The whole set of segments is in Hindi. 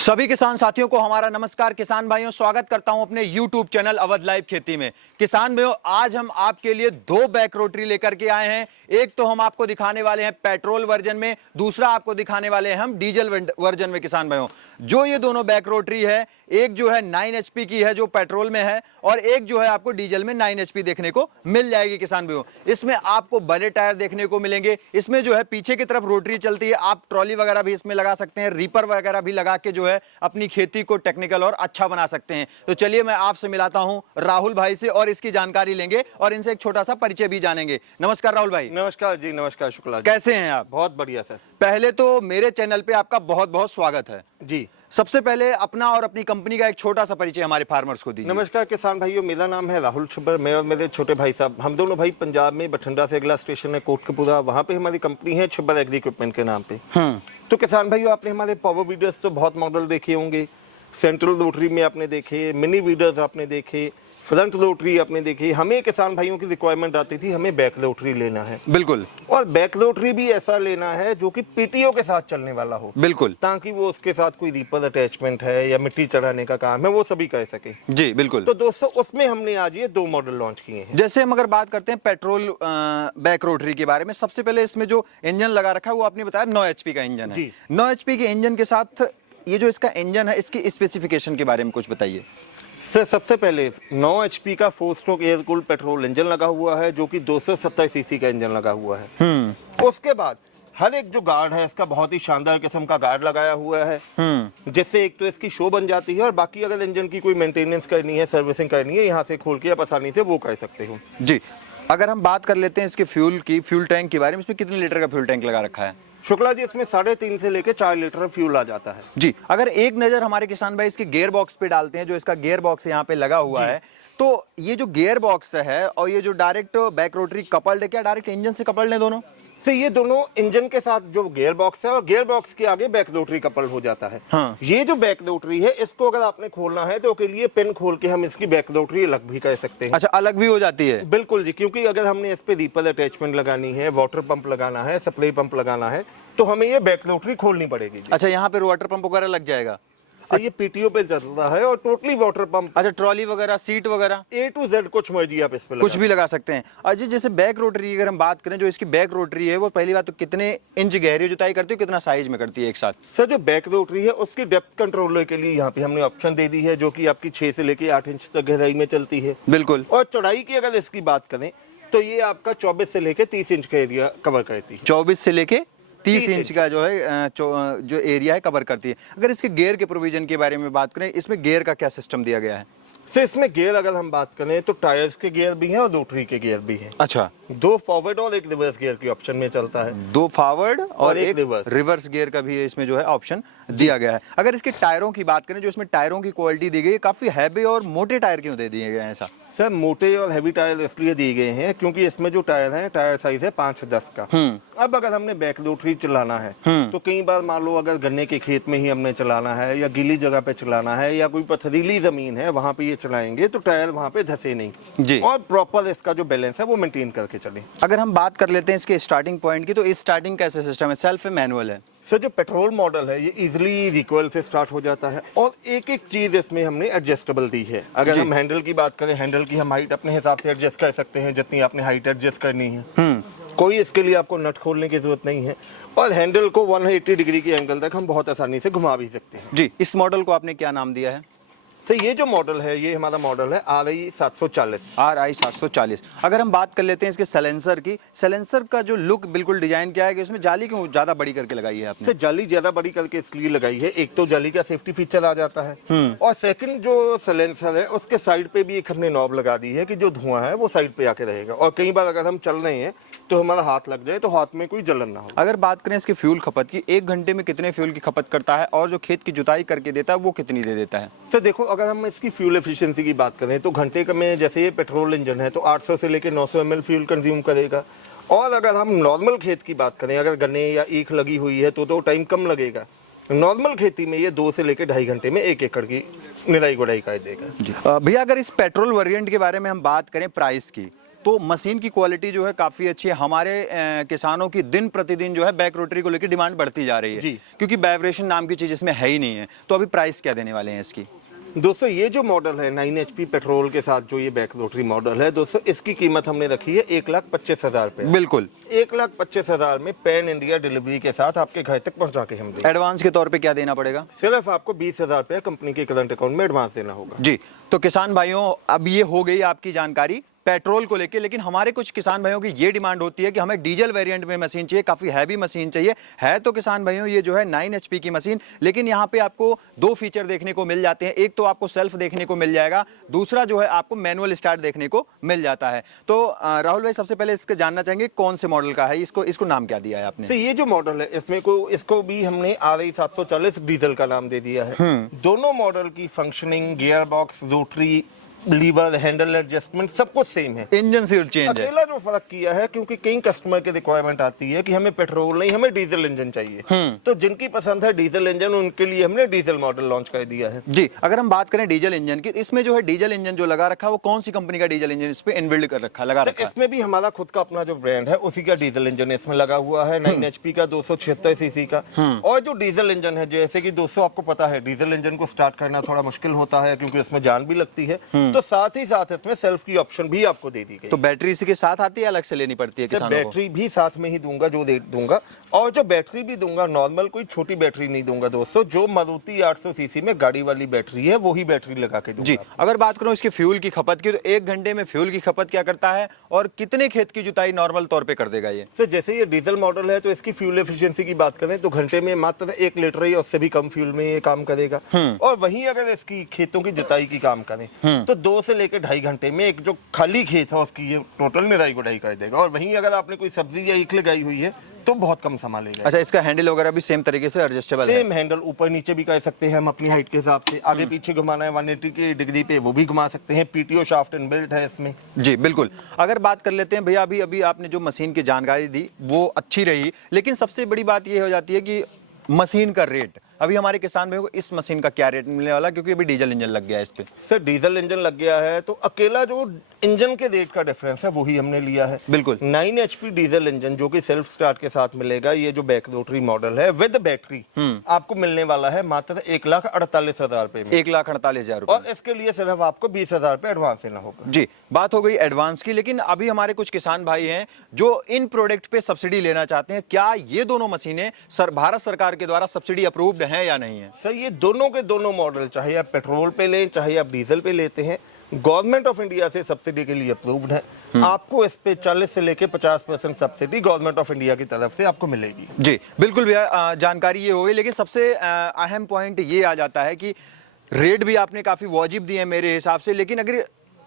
सभी किसान साथियों को हमारा नमस्कार। किसान भाइयों, स्वागत करता हूं अपने YouTube चैनल अवध लाइव खेती में। किसान भाइयों, आज हम आपके लिए दो बैक रोटरी लेकर के आए हैं। एक तो हम आपको दिखाने वाले हैं पेट्रोल वर्जन में, दूसरा आपको दिखाने वाले हैं हम डीजल वर्जन में। किसान भाइयों, जो ये दोनों बैक रोटरी है, एक जो है 9 HP की है जो पेट्रोल में है, और एक जो है आपको डीजल में 9 HP देखने को मिल जाएगी। किसान भाइयों, इसमें आपको बड़े टायर देखने को मिलेंगे। इसमें जो है पीछे की तरफ रोटरी चलती है, आप ट्रॉली वगैरह भी इसमें लगा सकते हैं, रीपर वगैरह भी लगा के जो है अपनी खेती को टेक्निकल और अच्छा बना सकते हैं। तो चलिए मैं आपसे मिलाता हूं राहुल भाई से और इसकी जानकारी लेंगे और इनसे एक छोटा सा परिचय भी जानेंगे। नमस्कार राहुल भाई। नमस्कार जी, नमस्कार शुक्ला जी। कैसे हैं आप? बहुत बढ़िया सर। पहले तो मेरे चैनल पे आपका बहुत बहुत स्वागत है जी। सबसे पहले अपना और अपनी कंपनी का एक छोटा सा परिचय हमारे फार्मर्स को दीजिए। नमस्कार किसान भाइयों, मेरा नाम है राहुल छब्बर। मैं और मेरे छोटे भाई साहब, हम दोनों भाई पंजाब में बठिंडा से अगला स्टेशन है कोटकपुरा, वहाँ पे हमारी कंपनी है छब्बर एग्री इक्विपमेंट के नाम पे। तो किसान भाइयों, आपने हमारे पावर वीडर्स तो बहुत मॉडल देखे होंगे। सेंट्रल रोटरी में आपने देखे, मिनी वीडर्स आपने देखे, फ्रंट रोटरी आपने देखी। हमें किसान भाइयों की रिक्वायरमेंट आती थी, हमें बैक रोटरी लेना है। बिल्कुल। और बैक रोटरी भी ऐसा लेना है जो कि पीटीओ के साथ चलने वाला हो। बिल्कुल। ताकि वो उसके साथ कोई रीपर अटैचमेंट है या मिट्टी चढ़ाने का काम है, वो सभी कर सके। जी बिल्कुल। तो दोस्तों, उसमें हमने आज ये दो मॉडल लॉन्च किए हैं। जैसे हम अगर बात करते हैं पेट्रोल बैक रोटरी के बारे में, सबसे पहले इसमें जो इंजन लगा रखा है वो आपने बताया 9 HP का इंजन है। 9 HP के इंजन के साथ ये जो इसका इंजन है, इसकी स्पेसिफिकेशन के बारे में कुछ बताइए सर। सबसे पहले 9 HP का 4 stroke air cooled petrol engine लगा हुआ है, जो कि 270 सीसी का इंजन लगा हुआ है। उसके बाद हर एक जो गार्ड है इसका बहुत ही शानदार किस्म का गार्ड लगाया हुआ है, जिससे एक तो इसकी शो बन जाती है, और बाकी अगर इंजन की कोई मेंटेनेंस करनी है, सर्विसिंग करनी है, यहाँ से खोल के आप आसानी से वो कर सकते हो। जी। अगर हम बात कर लेते हैं इसके फ्यूल टैंक के बारे में, इसमें कितने लीटर का फ्यूल टैंक लगा रखा है? शुक्ला जी, इसमें 3.5 से लेकर 4 लीटर फ्यूल आ जाता है। जी। अगर एक नजर हमारे किसान भाई इसके गियर बॉक्स पे डालते हैं, जो इसका गियर बॉक्स यहाँ पे लगा हुआ है, तो ये जो गियर बॉक्स है और ये जो डायरेक्ट बैक रोटरी कपल्ड है, क्या डायरेक्ट इंजन से कपल्ड है दोनों? से ये दोनों इंजन के साथ जो गियर बॉक्स है और गियर बॉक्स के आगे बैक रोटरी कपल हो जाता है। हाँ। ये जो बैक रोटरी है, इसको अगर आपने खोलना है तो के लिए पिन खोल के हम इसकी बैक रोटरी अलग भी कर सकते हैं। अच्छा, अलग भी हो जाती है? बिल्कुल जी, क्योंकि अगर हमने इस पे रीपर अटैचमेंट लगानी है, वाटर पंप लगाना है, स्प्रे पंप लगाना है, तो हमें ये बैक रोटरी खोलनी पड़ेगी। अच्छा, यहाँ पे वाटर पंप वगैरह लग जाएगा? तो ये पीटीओ पे चलता है और टोटली वाटर पंप। अच्छा, ट्रॉली वगैरह, सीट वगैरह, A to Z कुछ मर्जी आप इस पे कुछ भी लगा सकते हैं। अजय, जैसे बैक रोटरी अगर हम बात करें, जो इसकी बैक रोटरी है वो पहली बात तो कितने इंच गहरी जुताई करती है, कितना साइज में करती है एक साथ? सर, जो बैक रोटरी है उसकी डेप्थ कंट्रोल के लिए यहाँ पे हमने ऑप्शन दे दी है, जो कि आपकी 6 से लेके 8 इंच तक गहराई में चलती है। बिल्कुल। और चौड़ाई की अगर इसकी बात करें तो ये आपका 24 से लेके 30 इंच का एरिया कवर करती है। 24 से लेके 30 इंच का जो है जो एरिया है कवर करती है। अगर इसके गियर के प्रोविजन के बारे में बात करें, इसमें गियर का क्या सिस्टम दिया गया है? सर, इसमें गियर अगर हम बात करें तो टायर्स के गियर भी हैं और रोटरी के गियर भी हैं। अच्छा। 2 फॉरवर्ड और 1 रिवर्स गियर की ऑप्शन में चलता है। 2 फॉरवर्ड और 1 रिवर्स गियर का भी इसमें जो है ऑप्शन दिया गया है। अगर इसके टायरों की बात करें, जो इसमें टायरों की क्वालिटी दी गई है, काफी हैवी और मोटे टायर क्यों दे दिए गए हैं ऐसा? सर, मोटे और हैवी टायर इसलिए दिए गए हैं क्योंकि इसमें जो टायर है, टायर साइज है 5-10 का। अब अगर हमने बैक रोटरी चलाना है तो कई बार मान लो अगर गन्ने के खेत में ही हमने चलाना है या गीली जगह पे चलाना है या कोई पथरीली जमीन है, वहाँ पे ये चलाएंगे तो टायर वहाँ पे धसे नहीं जी, और प्रॉपर इसका जो बैलेंस है वो मेंटेन करके चले। अगर हम बात कर लेते हैं इसके स्टार्टिंग पॉइंट की, तो इस स्टार्टिंग कैसे सिस्टम है? सेल्फ है, मैनुअल है? सर, जो पेट्रोल मॉडल है ये इजीली रिकॉइल से स्टार्ट हो जाता है और एक एक चीज इसमें हमने एडजस्टेबल दी है। अगर हम हैंडल की बात करें, हैंडल की हम हाइट अपने हिसाब से एडजस्ट कर सकते हैं, जितनी आपने हाइट एडजस्ट करनी है। कोई इसके लिए आपको नट खोलने की जरूरत नहीं है और हैंडल को 180 डिग्री के एंगल तक हम बहुत आसानी से घुमा भी सकते हैं। जी। इस मॉडल को आपने क्या नाम दिया है? तो ये जो मॉडल है, ये हमारा मॉडल है RI 740। RI 740। अगर हम बात कर लेते हैं इसके साइलेंसर की, साइलेंसर का जो लुक बिल्कुल डिजाइन क्या है कि उसमें जाली क्यों ज्यादा बड़ी करके लगाई है आपने? जाली ज्यादा बड़ी करके इसलिए लगाई है, एक तो जाली का सेफ्टी फीचर आ जाता है और सेकंड जो साइलेंसर है उसके साइड पे भी एक हमने नॉब लगा दी है कि जो धुआं है वो साइड पे आके रहेगा और कई बार अगर हम चल रहे हैं तो हमारा हाथ लग जाए तो हाथ में कोई जलन ना हो। अगर बात करें इसकी फ्यूल खपत की, 1 घंटे में कितने फ्यूल की खपत करता है और जो खेत की जुताई करके देता है वो कितनी दे देता है? सर देखो, अगर हम इसकी फ्यूल एफिशिएंसी की बात करें तो घंटे का में, जैसे ये पेट्रोल इंजन है तो 800 से लेकर 900 ml फ्यूल कंज्यूम करेगा। और अगर हम नॉर्मल खेत की बात करें, अगर गन्ने या ईख लगी हुई है तो टाइम कम लगेगा। नॉर्मल खेती में ये 2 से लेकर 2.5 घंटे में 1 एकड़ की निराई गुड़ाई कर देगा। भैया, अगर इस पेट्रोल वेरिएंट के बारे में हम बात करें प्राइस की, तो मशीन की क्वालिटी जो है काफी अच्छी है। हमारे किसानों की दिन प्रतिदिन जो है बैक रोटरी को लेकर डिमांड बढ़ती जा रही है जी। क्योंकि वाइब्रेशन नाम की चीज इसमें है ही नहीं है। तो अभी प्राइस क्या देने वाले हैं इसकी? दोस्तों ये जो मॉडल है 9 HP पेट्रोल के साथ जो ये बैक रोटरी मॉडल है दोस्तों, इसकी कीमत हमने रखी है 1,25,000 रुपए। बिल्कुल 1,25,000 में पैन इंडिया डिलीवरी के साथ आपके घर तक पहुंचा के हम देंगे। एडवांस के तौर पे क्या देना पड़ेगा? सिर्फ आपको 20,000 रुपए कंपनी के करंट अकाउंट में एडवांस देना होगा। जी, तो किसान भाइयों अब ये हो गई आपकी जानकारी पेट्रोल को लेके, लेकिन हमारे कुछ किसान भाइयों की ये डिमांड होती है कि हमें डीजल वेरिएंट में मशीन चाहिए, काफी हैवी मशीन चाहिए। है तो किसान भाइयों ये जो है 9 HP की मशीन, लेकिन यहाँ पे आपको दो फीचर देखने को मिल जाते हैं। एक तो आपको सेल्फ देखने को मिल जाएगा, दूसरा जो है आपको मैनुअल स्टार्ट देखने को मिल जाता है। तो राहुल भाई सबसे पहले इसको जानना चाहेंगे कौन से मॉडल का है, इसको नाम क्या दिया है आपने? तो ये जो मॉडल है इसको भी हमने RI 740 डीजल का नाम दे दिया है। दोनों मॉडल की functioning, gear box, rotary, lever, handle adjustment सब कुछ सेम है। इंजन सील चेंज है। अकेला जो फर्क किया है क्योंकि कई कस्टमर की रिक्वायरमेंट आती है कि हमें पेट्रोल नहीं, हमें डीजल इंजन चाहिए, तो जिनकी पसंद है डीजल इंजन उनके लिए हमने डीजल मॉडल लॉन्च कर दिया है। जी, अगर हम बात करें डीजल इंजन की, इसमें जो है डीजल इंजन जो लगा रखा है वो कौन सी कंपनी का डीजल इंजन इस पे इनबिल्ड कर रखा लगा रखा है? इसमें भी हमारा खुद का अपना जो ब्रांड है उसी का डीजल इंजन इसमें लगा हुआ है 9 HP का 276 cc का। और जो डीजल इंजन है, जैसे कि दोस्तों आपको पता है डीजल इंजन को स्टार्ट करना थोड़ा मुश्किल होता है क्योंकि उसमें जान भी लगती है, तो साथ ही साथ इसमें सेल्फ की ऑप्शन भी आपको दे दी गई। तो बैटरी इसी के साथ आती है, अलग से लेनी पड़ती है किसानों को? बैटरी भी साथ में ही दूंगा, जो दे दूंगा, और जो बैटरी भी दूंगा नॉर्मल कोई छोटी बैटरी नहीं दूंगा दोस्तों, जो मारुति 800 cc में गाड़ी वाली बैटरी है वही बैटरी लगा के दूंगा। जी, अगर बात करूं इसके फ्यूल की खपत की, तो 1 घंटे में फ्यूल की खपत क्या करता है और कितने खेत की जुताई नॉर्मल तौर पे कर देगा ये? सर जैसे ये डीजल मॉडल है तो इसकी फ्यूल एफिशिएंसी की बात करें तो घंटे में मात्र 1 लीटर या उससे भी कम फ्यूल में ये काम करेगा। और वहीं अगर इसकी खेतों की जुताई की काम करें तो 2 से लेकर 2.5 घंटे में एक जो खाली खेत है उसकी ये टोटल निराई गुड़ाई कर देगा। और वहीं अगर आपने कोई सब्जी या ईख लगाई हुई है तो बहुत कम समय लेगा। अच्छा, इसका हैंडल वगैरह भी सेम तरीके से एडजस्टेबल है? सेम हैंडल, ऊपर नीचे भी कर सकते हैं हम अपनी हाइट के हिसाब से। आगे पीछे घुमाना है 180 की डिग्री पे वो भी घुमा सकते हैं। PTO शाफ्ट इनबिल्ट है इसमें। जी बिल्कुल। अगर बात कर लेते हैं भैया, अभी आपने जो मशीन की जानकारी दी वो अच्छी रही, लेकिन सबसे बड़ी बात ये हो जाती है कि मशीन का रेट। अभी हमारे किसान भाइयों को इस मशीन का क्या रेट मिलने वाला, क्योंकि अभी डीजल इंजन लग गया है इस पे? सर डीजल इंजन लग गया है तो अकेला जो इंजन के रेट का डिफरेंस है वही हमने लिया है। बिल्कुल 9 HP डीजल इंजन जो कि सेल्फ स्टार्ट के साथ मिलेगा, ये जो बैक रोटरी मॉडल है विद बैटरी आपको मिलने वाला है मात्र 1,48,000 रुपए में। 1,48,000 और इसके लिए सिर्फ आपको 20,000 रुपए एडवांस देना होगा। जी, बात हो गई एडवांस की, लेकिन अभी हमारे कुछ किसान भाई हैं जो इन प्रोडक्ट पे सब्सिडी लेना चाहते हैं। क्या ये दोनों मशीनें भारत सरकार के द्वारा सब्सिडी अप्रूव्ड हैं या नहीं है? सर ये दोनों के दोनों मॉडल, चाहे आप पेट्रोल पे लें चाहे आप डीजल पे लेते हैं, गवर्नमेंट ऑफ इंडिया से सब्सिडी के लिए अप्रूव्ड है। आपको इस पे 40 से लेके 50% सब्सिडी गवर्नमेंट ऑफ इंडिया की तरफ से आपको मिलेगी। जी बिल्कुल भैया, जानकारी ये हो गई, लेकिन सबसे अहम पॉइंट ये आ जाता है कि रेट भी आपने काफी वाजिब दिए हैं मेरे हिसाब से, लेकिन अगर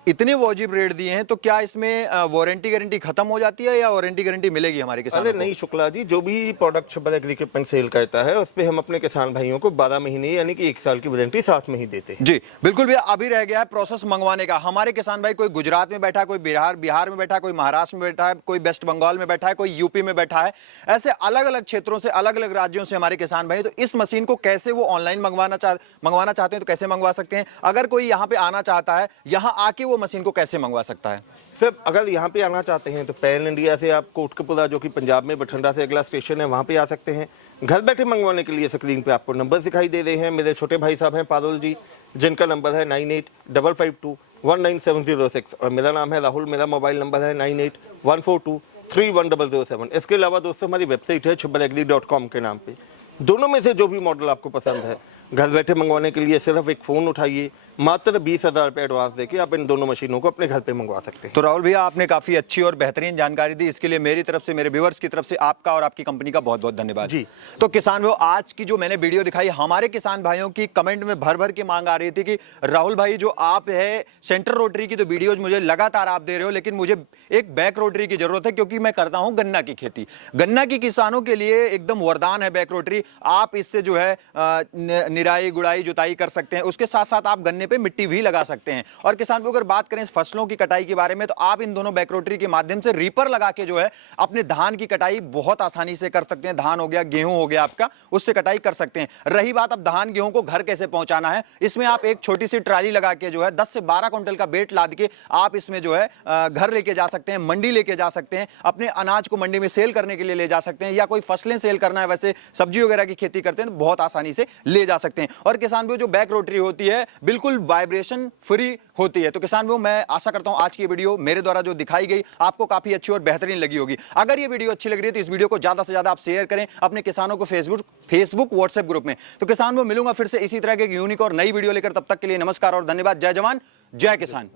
इतने वाजिब रेट दिए हैं तो क्या इसमें वारंटी गारंटी खत्म हो जाती है या वारंटी गारंटी मिलेगी हमारे किसानों को? अरे नहीं शुक्ला जी, जो भी प्रोडक्ट छब्बर एग्री इक्विपमेंट सेल करता है उस पे हम अपने किसान भाइयों को 12 महीने यानी कि 1 साल की वारंटी साथ में ही देते हैं। जी बिल्कुल भैया, अभी रह गया है प्रोसेस मंगवाने का। हमारे किसान भाई कोई गुजरात में बैठा है, कोई बिहार में बैठा है, कोई महाराष्ट्र में बैठा है, कोई वेस्ट बंगाल में बैठा है, कोई यूपी में बैठा है, ऐसे अलग अलग क्षेत्रों से अलग अलग राज्यों से हमारे किसान भाई, तो इस मशीन को कैसे वो ऑनलाइन मंगवाना चाहते हैं तो कैसे मंगवा सकते हैं? अगर कोई यहाँ पे आना चाहता है, यहाँ आके वो मशीन को कैसे मंगवा सकता है? सर अगर यहाँ पे आना चाहते हैं तो पैन इंडिया से आप कोटकपुरा जो कि पंजाब में बठिंडा से अगला स्टेशन है वहाँ पे आ सकते हैं। घर बैठे मंगवाने के लिए स्क्रीन पे आपको नंबर दिखाई दे रहे हैं। मेरे छोटे भाई साहब हैं पारुल जी, जिनका नंबर है 9855219706 और मेरा नाम है राहुल। मेरा मोबाइल नंबर है 9814231007। इसके अलावा दोस्तों हमारी वेबसाइट है chhabbaragri.com के नाम पे। दोनों में से जो भी मॉडल आपको पसंद है घर बैठे मंगवाने के लिए सिर्फ एक फ़ोन उठाइए, मात्र 20,000 रुपये एडवांस देके आप इन दोनों मशीनों को अपने घर पे मंगवा सकते हैं। तो राहुल भैया आपने काफी अच्छी और बेहतरीन जानकारी दी, इसके लिए मेरी तरफ से, मेरे व्यूअर्स की तरफ से आपका और आपकी कंपनी का बहुत बहुत धन्यवाद जी। तो किसान भाइयों, आज की जो मैंने वीडियो दिखाई, हमारे किसान भाइयों की कमेंट में भर भर के मांग आ रही थी कि राहुल भाई जो आप है सेंटर रोटरी की तो वीडियोज मुझे लगातार आप दे रहे हो, लेकिन मुझे एक बैक रोटरी की जरूरत है क्योंकि मैं करता हूं गन्ना की खेती। गन्ना की किसानों के लिए एकदम वरदान है बैक रोटरी। आप इससे जो है निराई गुड़ाई जुताई कर सकते हैं, उसके साथ साथ आप गन्ने चाहने पे मिट्टी भी लगा सकते हैं। और किसान भाइयों अगर बात करें इस फसलों की कटाई के बारे में, तो आप इन दोनों बैक रोटरी के माध्यम से रीपर लगा के जो है अपने धान की कटाई बहुत आसानी से कर सकते हैं। धान हो गया, गेहूं हो गया आपका, उससे कटाई कर सकते हैं। रही बात अब धान गेहूं को घर कैसे पहुंचाना है, इसमें आप एक छोटी सी ट्राली लगा के जो है 10 से 12 क्विंटल का वेट लाद के आप इसमें जो है घर लेके जा सकते हैं, मंडी लेके जा सकते हैं, अपने अनाज को मंडी में सेल करने के लिए ले जा सकते हैं, या कोई फसलें सेल करना है, वैसे सब्जी वगैरह की खेती करते हैं तो बहुत आसानी से ले जा सकते हैं। और किसान भाइयों जो बैक रोटरी होती है बिल्कुल वाइब्रेशन फ्री होती है। तो किसान भाइयों मैं आशा करता हूं आज की वीडियो मेरे द्वारा जो दिखाई गई आपको काफी अच्छी और बेहतरीन लगी होगी। अगर ये वीडियो अच्छी लग रही है तो इस वीडियो को ज्यादा से ज्यादा आप शेयर करें अपने किसानों को फेसबुक व्हाट्सएप ग्रुप में। तो किसान भाइयों मिलूंगा फिर से इसी तरह के यूनिक और नई वीडियो लेकर, तब तक के लिए नमस्कार और धन्यवाद। जय जवान जय किसान।